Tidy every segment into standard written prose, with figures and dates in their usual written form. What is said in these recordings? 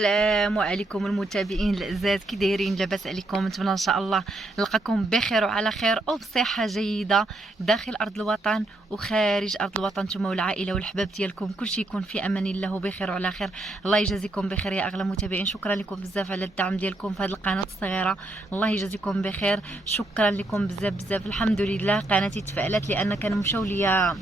السلام عليكم المتابعين الاعزاء، كي دايرين؟ لاباس عليكم؟ نتمنى ان شاء الله نلقاكم بخير وعلى خير وبصحه جيده داخل ارض الوطن وخارج ارض الوطن، نتوما والعائله والحباب ديالكم كلشي يكون في امان الله وبخير وعلى خير. الله يجازيكم بخير يا اغلى متابعين، شكرا لكم بزاف على الدعم ديالكم في هذه القناه الصغيره. الله يجازيكم بخير، شكرا لكم بزاف بزاف. الحمد لله قناتي تفعلت لان كانوا مشاو ليا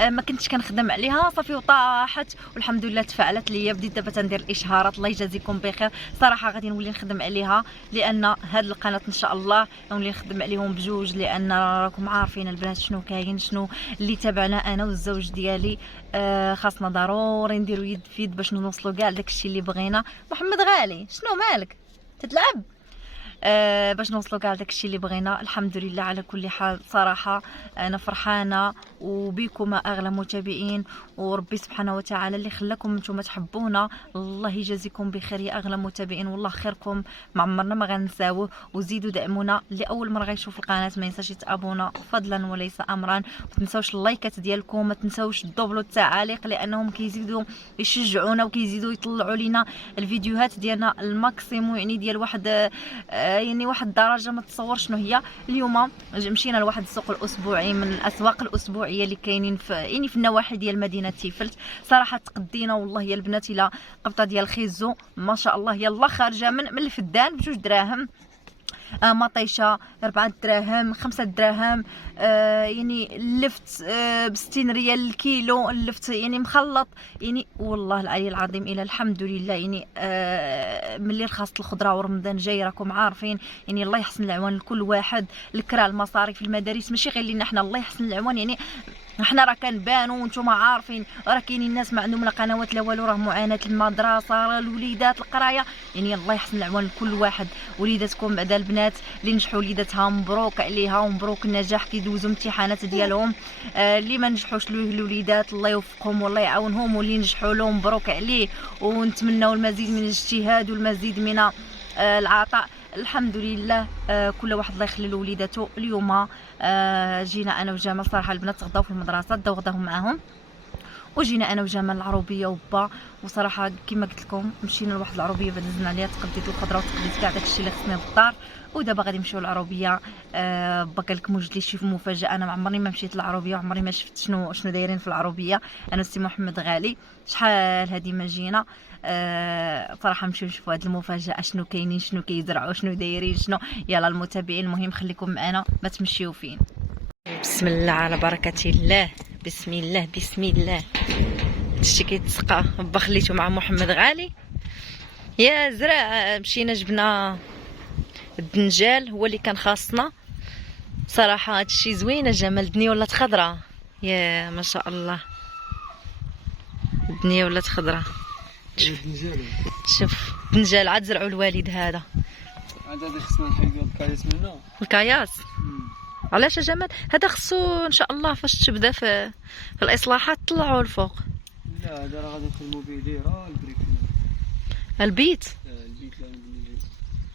ما كنتش كنخدم عليها صافي وطاحت، والحمد لله تفعلت ليا. بديت دابا تندير الاشهارات. الله يجازيكم بخير. صراحه غادي نولي نخدم عليها لان هاد القناه ان شاء الله نولي نخدم عليهم بجوج، لان راكم عارفين البنات شنو كاين، شنو اللي تابعنا انا والزوج ديالي. خاصنا ضروري نديرو يد في يد باش نوصلوا كاع داكشي اللي بغينا. محمد غالي شنو مالك تتلعب؟ باش نوصلوا كاع داكشي اللي بغينا. الحمد لله على كل حال. صراحه انا فرحانه وبكم اغلى متابعين، وربي سبحانه وتعالى اللي خلاكم نتوما تحبونا الله يجازيكم بخير يا اغلى متابعين. والله خيركم ما عمرنا ما غنساوه، وزيدوا دعمونا. اللي اول مره غيشوف القناه ما ينساش يتابونا فضلا وليس امرا. ما تنساوش اللايكات ديالكم، ما تنساوش تدوبلوا التعاليق لانهم كيزيدوا يشجعونا وكيزيدوا يطلعوا لنا الفيديوهات ديالنا الماكسيمو، يعني ديال واحد يعني واحد الدرجه ما تصور شنو هي. اليوم مشينا لواحد السوق الاسبوعي من الاسواق الاسبوعيه اللي كاينين في النواحي ديال مدينه تيفلت. صراحه تقدينا والله يا البنات الى قبطه ديال خيزو ما شاء الله يلا خارجه من الفدان ب2 دراهم، مطيشه 4 دراهم 5 دراهم، يعني اللفت ب60 ريال الكيلو، اللفت يعني مخلط يعني والله العلي العظيم الى الحمد لله. يعني ملي رخصت الخضره ورمضان جاي راكم عارفين، يعني الله يحسن العوان لكل واحد. الكرا المصاريف المدارس ماشي غير لينا حنا، الله يحسن العوان. يعني حنا راه كنبانو وانتم عارفين، راه كاينين الناس ما عندهم لا قنوات لا والو، راه معاناه المدرسه الوليدات القرايه. يعني الله يحسن العوان لكل واحد. وليداتكم بعدا البنات اللي نجحوا وليداتها مبروك عليها ومبروك النجاح، كيدوزوا امتحانات ديالهم. اللي ما نجحوش الوليدات الله يوفقهم والله يعاونهم، واللي نجحوا له مبروك عليه. ونتمنوا المزيد من الاجتهاد والمزيد من العطاء. الحمد لله. كل واحد الله يخلي له وليداته. اليوم جينا انا وجمال، صراحه البنات غداو في المدرسه داو غداهم معاهم، وجينا انا وجمال العروبيه وبا. وصراحه كما قلت لكم مشينا لواحد العروبيه بدزنا عليها، تقديت الخضره وتقديت كاع داكشي اللي خصني للدار. ودابا غادي نمشيو للعروبيه. با قال لك موجد لي شي مفاجاه. انا ما عمرني ما مشيت للعروبيه وعمري ما شفت شنو دايرين في العروبيه. انا وسي محمد غالي شحال هادي ما جينا. صراحه نمشيو نشوفوا هاد المفاجاه شنو كاينين، شنو كيزرعوا، شنو دايرين، شنو. يلا المتابعين المهم خليكم معنا ما تمشيو فين. بسم الله على بركه الله، بسم الله بسم الله. هادشي كيتسقى با خليته مع محمد غالي. يا زرع مشينا جبنا الدنجال هو اللي كان خاصنا. صراحه هادشي زوينه. جمال الدنيا ولات خضراء يا ما شاء الله، الدنيا ولات خضراء. شوف الدنجال عاد زرعوا الوالد هذا. هذا خصنا نحيدو الكاياس منه. الكاياس علاش يا جمال؟ هذا خصو ان شاء الله فاش تبدا في الاصلاحات طلعوا الفوق. لا هذا راه غادي نخدمو به دايره البريك البيت. البيت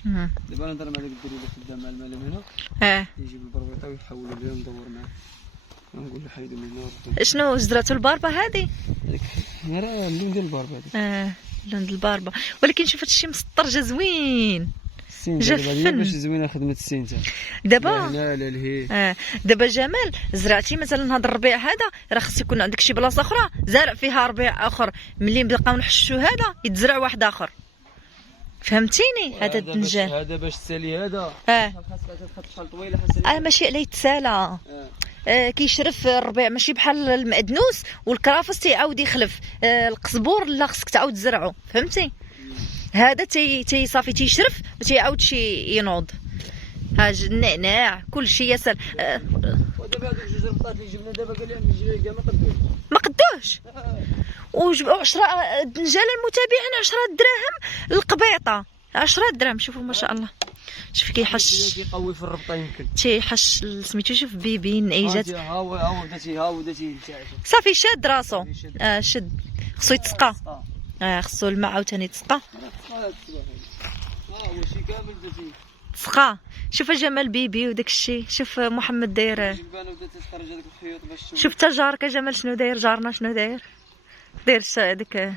لا دابا نهضر مع داك الدري اللي خدام مع المال هنا، يجيب البربيطه ويحولوا ليها ندور معاه ونقول له حيدوا من هنا. شنو زرعتو الباربه هذه؟ راه اللون ديال الباربه هذيك. اللون ديال الباربه، ولكن شوف هادشي مسطر جا زوين. جفن باش زوينه خدمه السينتا دابا. لا لا الهي. دابا جمال زرعتي مثلا هذا الربيع هذا، راه خص يكون عندك شي بلاصه اخرى زارع فيها ربيع اخر. ملي نبقاو نحشو هذا يتزرع واحد اخر، فهمتيني؟ هذا الدنجال هذا باش تسالي هذا خاصك تحط شحال طويله حسب. ماشي عليه يتسالى. كيشرف الربيع ماشي بحال المعدنوس والكرافس تيعاود يخلف. القزبور لا خصك تعاود تزرعو، فهمتي؟ هذا تي صافي تيشرف ما تيعاودش ينوض. ها النعناع كلشي ياسر. ودابا هذوك جوج ربطات اللي جبنا دابا قال لي عندي كاع ما قدوش. وجبعوا 10 دنجال المتابعين 10 دراهم القبيطه، 10 دراهم. شوفوا ما شاء الله، شوف كيحش كيقوي في الربطه يمكن تيحش سميتو. شوف بيبي نعيجات ها وداتي صافي شاد راسو. شد خصو يتسقى. خصو الماء عاوتاني تسقى. واش كامل داتي تسقى. شوف جمال بيبي وداك الشيء. شوف محمد داير. شوف تا جارك جمال شنو داير. جارنا شنو داير؟ داير ديك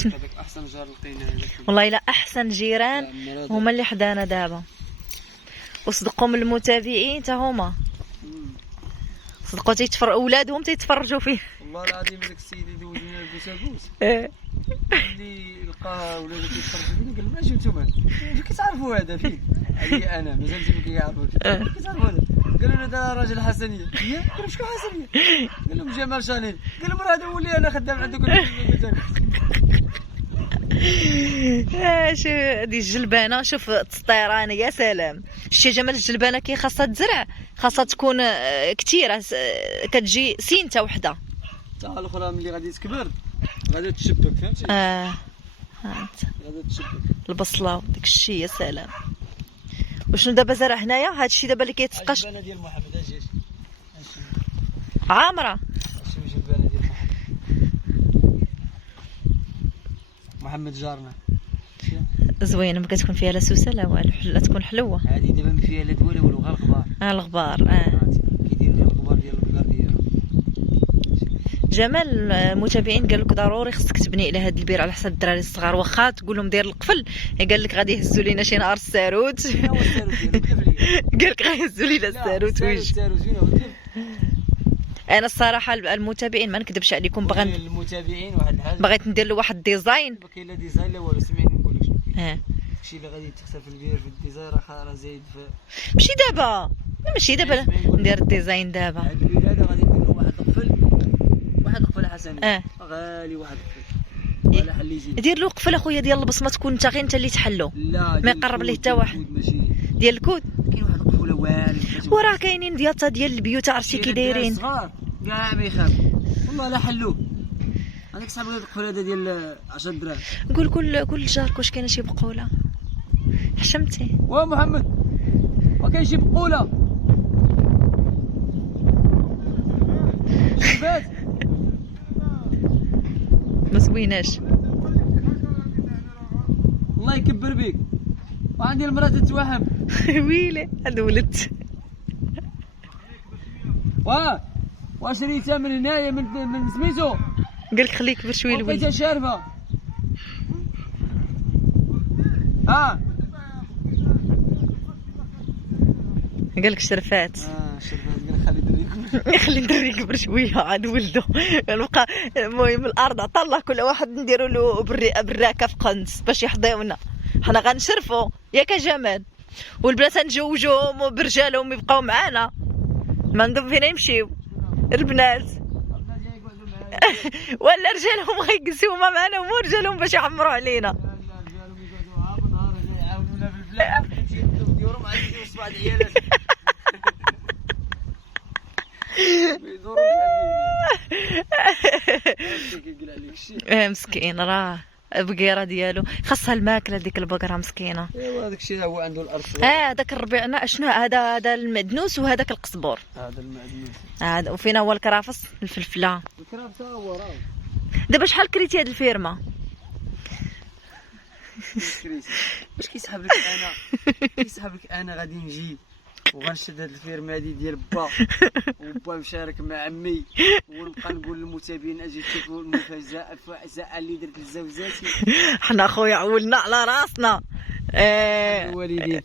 هذاك احسن جار لقينا هذاك. والله الا احسن جيران هما اللي حدانا دابا، وصدقوا من المتابعين حتى هما صدقوا اولادهم تيتفرجوا فيه. والله العظيم داك السيد اللي دوزنا البوسابوس اللي لقى ولادو كيتفرجوا فينا قال لهم اش نتوما كيتعرفوا هذا فين عليا انا مازال ما كيعرفوش كيتعرفوا هذا. قالوا لنا هذا راجل حسنيه. قالوا شكون حسنيه؟ قال لهم جمال شانيل. قال لهم راه هذا هو اللي انا خدام عندكم. شوف هذه الجلبانه، شوف التسطيرانه يا سلام. شتي جمال الجلبانه كي خاصها تزرع، خاصها تكون كثيره، كتجي سينته وحده حتى الاخرى ملي غادي تكبر غادي تشبك، فهمتي؟ غادي تشبك البصله وداك الشيء يا سلام. وشنو دابا زرع هنايا؟ هذا الشيء دابا اللي كيتسقاش. الجلبانه ديال محمد اجي عامره. شوف الجلبانه ديال محمد جارنا زوينه، ما كتكون فيها لا سوسه لا والو، لا تكون حلوه. هذه دابا ما فيها لا دوا لا والو، غير الغبار. الغبار كيدير غير الغبار ديال البقر ديالو. جمال المتابعين قال لك ضروري خصك تبني على هذا البير على حسب الدراري الصغار، واخا تقول لهم دير القفل قال لك غادي يهزوا لينا شي نهار الساروت. قال لك غيهزوا لينا الساروت ويجي. انا الصراحه المتابعين ما نكذبش عليكم، المتابعين واحد الحاجه بغيت ندير له واحد الديزاين. ما كاين لا ديزاين لا والو. سمعني نقول لك داكشي اللي غادي تخسر في البير في الديزاين راه زايد ماشي دابا ندير الديزاين دابا. هاد البير هذا غادي ندير له واحد القفل حسني غالي، واحد القفل ولا حل يجي دير له قفل اخويا ديال البصمه، تكون انت غير انت اللي تحلو، ما يقرب ليه حتى واحد. ديال الكود كاين واحد القفله واعر، وراه كاينين ديال البيوت عرفتي كي دايرين صغار كاع ما يخافوا والله لا حلوه. هذاك صاحب هذا القفل هذا ديال 10 دراهم. قول كل جارك واش كاينه شي بقوله حشمتي؟ محمد وكاين شي بقوله شفات ما زويناش. الله يكبر بيك. وعندي المراه تتوهم. ويلي هذا ولد. وشريتها من هنايا من سميتو. قال لك خليه يكبر شويه الولد. لقيتها شارفه. قال لك شرفات. شرفات. قال خلي الدري يكبر شويه عاد ولده. نبقى المهم الارض عطا الله كل واحد نديروا له بالراكه في قنص باش يحضيونا. حنا غنشرفوا ياك جمال، والبنات نجوجوهم برجالهم يبقاو معانا، ما ندوم فينا يمشيو البنات. ولا رجالهم غيجلسوا معنا هما ورجالهم باش يعمروا علينا. رجالهم يقعدوا عام نهار يعاونونا بالفلاحه نديروا مع صباع العيالات مسكين راه البقيره ديالو خاصها الماكله ديك البقره مسكينه. ايوا داك الشيء هو عنده الارض. داك الربيع شنو هذا المعدنوس وهذاك القزبور. هذا المعدنوس هذا وفينا هو الكرافس الفلفله. الكرافس هو راه دابا شحال كريتي هاد الفيرما؟ باش كيسحب لك انا غادي نجي وغنشد هاد الفيرما هادي ديال با وبا مشارك مع عمي، ونبقى نقول للمتابعين اجي تشوفوا المفاجاه اللي درت لزوجاتي. حنا خويا عولنا على راسنا.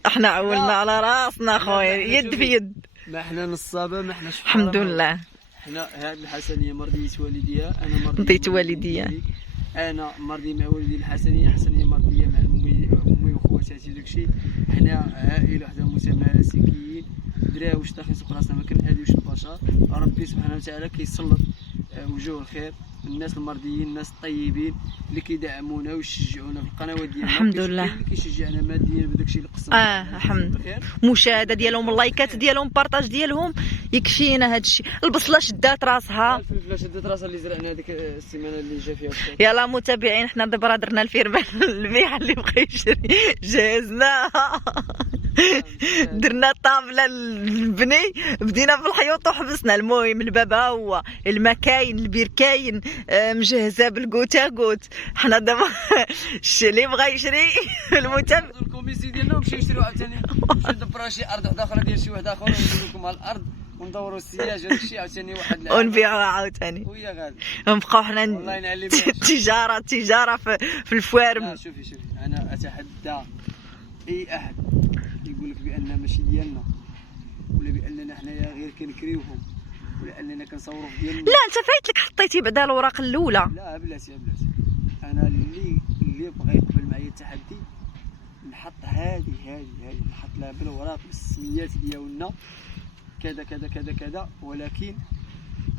احنا عولنا على راسنا خويا، يد في يد. ما حنا نصابه ما حناش الحمد لله. حنا هاد الحسنيه مرضيه والديها، انا مرضيه والديها. انا مرضي مع والدي الحسنيه مرضيه مع امي وخواتاتي داكشي. حنا عائله وحده متماسكين، دراري واش داخل سوق راسنا ما كنهاديوش البشر. ربي سبحانه وتعالى كيسلط وجوه الخير الناس المرضيين، الناس الطيبين اللي كيدعمونا ويشجعونا في القنوات ديالنا. الحمد لله. اللي كيشجعنا ماديا بداكشي اللي قسم. الحمد. مشاهده ديالهم، اللايكات ديالهم، بارطاج ديالهم يكفينا هادشي. البصله شدات راسها، الفلفله شدات راسها اللي زرعنا هذيك السيمانه اللي جا فيها. يلا متابعين حنا دابا درنا الفيرما البيع اللي بغى يشري جهزناها. درنا طابله البني، بدينا في الحيوط وحبسنا. المهم الباب هو، الماء كاين، البير كاين، مجهزه بالكوتا كوت. حنا دابا اللي بغى يشري المتابع الكوميسي ديالنا ومشي يشريو عاوتاني، مشيو ندبروا شي ارض وحده اخرى ديال شي واحد اخر وندير لكم على الارض وندوروا السياج وداك الشيء عاوتاني واحد العام ونبيعوها عاوتاني ويا غادي ونبقاو حنا والله نعلم تجاره في الفوارم. لا شوفي انا اتحدى اي احد يقول لك بان ماشي ديالنا ولا باننا حنايا غير كنكريوهم ولا اننا كنصوروا في ديالنا. لا انت فايت لك حطيتي بعدا الوراق الاولى. لا بلاتي انا اللي بغى يقبل معايا التحدي نحط هذه نحط لها بالوراق بالسميات ديالنا كذا كذا كذا كذا، ولكن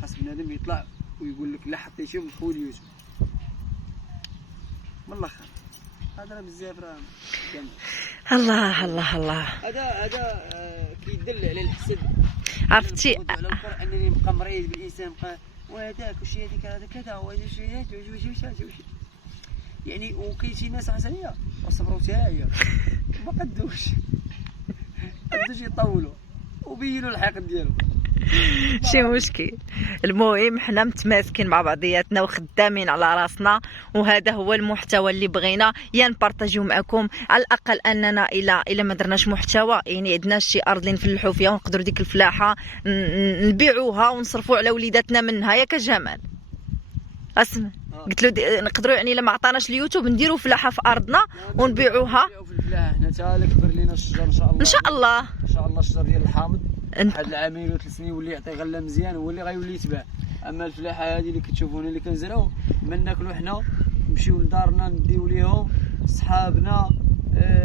خاص بنادم يطلع ويقول لك لا حطيتيهم دخلوا اليوتيوب من الاخر. هذا بزاف راه كامل. الله هذا كيدل على الحسد. عرفتي على الفرق انني نبقى مريض بالانسان بقى وهذاك وشي هذيك هذا كذا وهذا شي يعني. وكاين شي ناس حسنيه وصبروا حتى هي ما قدوش يطولوا وبينوا الحقد ديالهم. شي مشكل. المهم حنا متماسكين مع بعضياتنا وخدامين على راسنا، وهذا هو المحتوى اللي بغينا يا نبارطاجيو معكم. على الاقل اننا الى ما درناش محتوى يعني عندنا شي ارض اللي نفلحوا فيها ونقدروا ديك الفلاحه نبيعوها ونصرفوا على وليداتنا منها يا كجمال. اسمع قلت له نقدروا يعني الا ما عطاناش اليوتيوب نديروا فلاحه في ارضنا ونبيعوها. في الفلاحه حنا حتى كبر لينا الشجر ان شاء الله. ان شاء الله الشجر ديال الحامض واحد العامين و3 سنين واللي يعطي غله مزيان هو اللي غيولي يتباع. اما الفلاحه هذه اللي كتشوفونا اللي كنزرعوا من ناكلوا حنا نمشيو لدارنا نديو ليهم صحابنا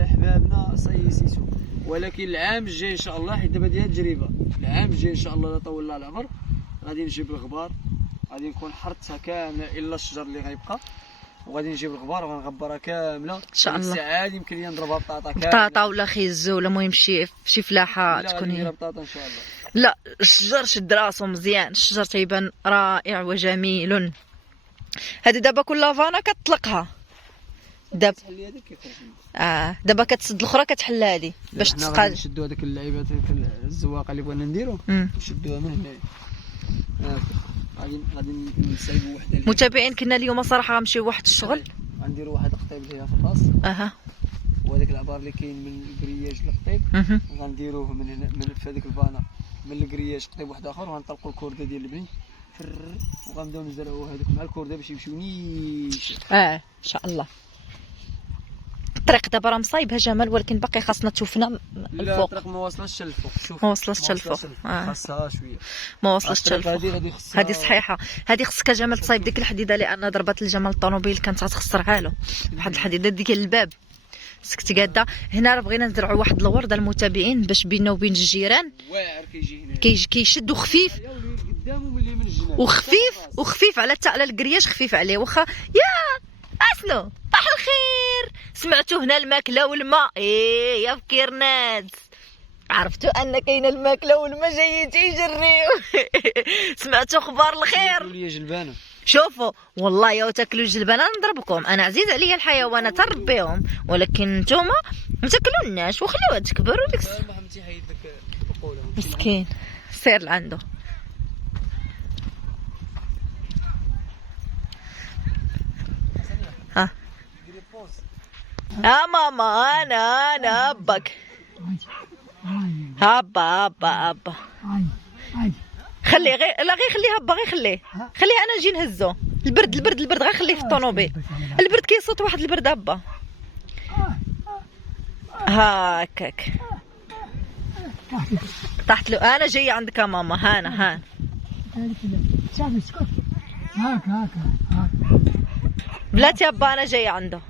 احبابنا سيسيسو. ولكن العام الجاي ان شاء الله حيت دابا ديال التجربه، العام الجاي ان شاء الله لا طول الله العمر غادي نجيب الغبار، غادي نكون حرتها كامله الا الشجر اللي غيبقى، وغادي نجيب الغبار وغنغبرها كامله ان شاء الله. عادي يمكن لي نضربها بطاطا كامله، بطاطا ولا خيز ولا المهم شي فلاحه تكون هي بطاطا ان شاء الله. لا الشجر شد راسو مزيان، الشجر تيبان رائع وجميل. هذه دابا كل لافانا كتطلقها دابا دابا كتسد الاخرى كتحل هذه باش تسقى. نشدوا هذيك اللعيبات الزواقه اللي بغينا نديرو نشدوها من هنا. غادي نسيبوا وحده. متابعين كنا اليوم صراحه غنمشيو واحد الشغل، غنديروا واحد القطيب اللي هي في الراس وهذاك العبار اللي كاين من الكرياج للقطيب غنديروه من هنا من في هذيك الفانا من الكرياج قطيب واحد اخر، وغنطلقوا الكورده ديال البني وغنبداو نزرعوا هذوك مع الكورده باش يمشيو نيش ان شاء الله. الطريق دابا راه مصايبها جمال، ولكن باقي خاصنا تشوفنا الفوق. لا الطريق ما واصلاش للفوق. شوف ما واصلاش للفوق خاصها شويه ما واصلاش للفوق. هذه صحيحه، هذه خصك جمال تصايب ديك الحديده لان ضربات الجمال الطوموبيل كانت غتخسرها له. واحد الحديده ديك الباب سكتي قاده. هنا راه بغينا نزرعوا واحد الورد المتابعين باش بيننا وبين الجيران واعر كيجي هنا كيشد وخفيف وخفيف على على الكرياج خفيف عليه. واخا يا اسنو صباح الخير، سمعتوا هنا الماكله والماء يا فكيرناز، عرفتوا ان كاين الماكله والماء جايين تيجريو. سمعتوا اخبار الخير؟ لي جلبانه شوفوا والله يا تاكلوا الجلبانه نضربكم. انا عزيز عليا الحيوانات نربيهم، ولكن نتوما ما تاكلوناش وخليوها تكبر وديك مسكين سير لعنده. ماما انا ابك هبا خليه غير خليه هبا خليه انا نجي نهزو. البرد غير خليه في الطوموبيل. البرد كيصوت واحد البرد هبا هاكاك طاحت له. انا جايه عندك يا ماما. هانا بلاتي هبا انا جايه عنده.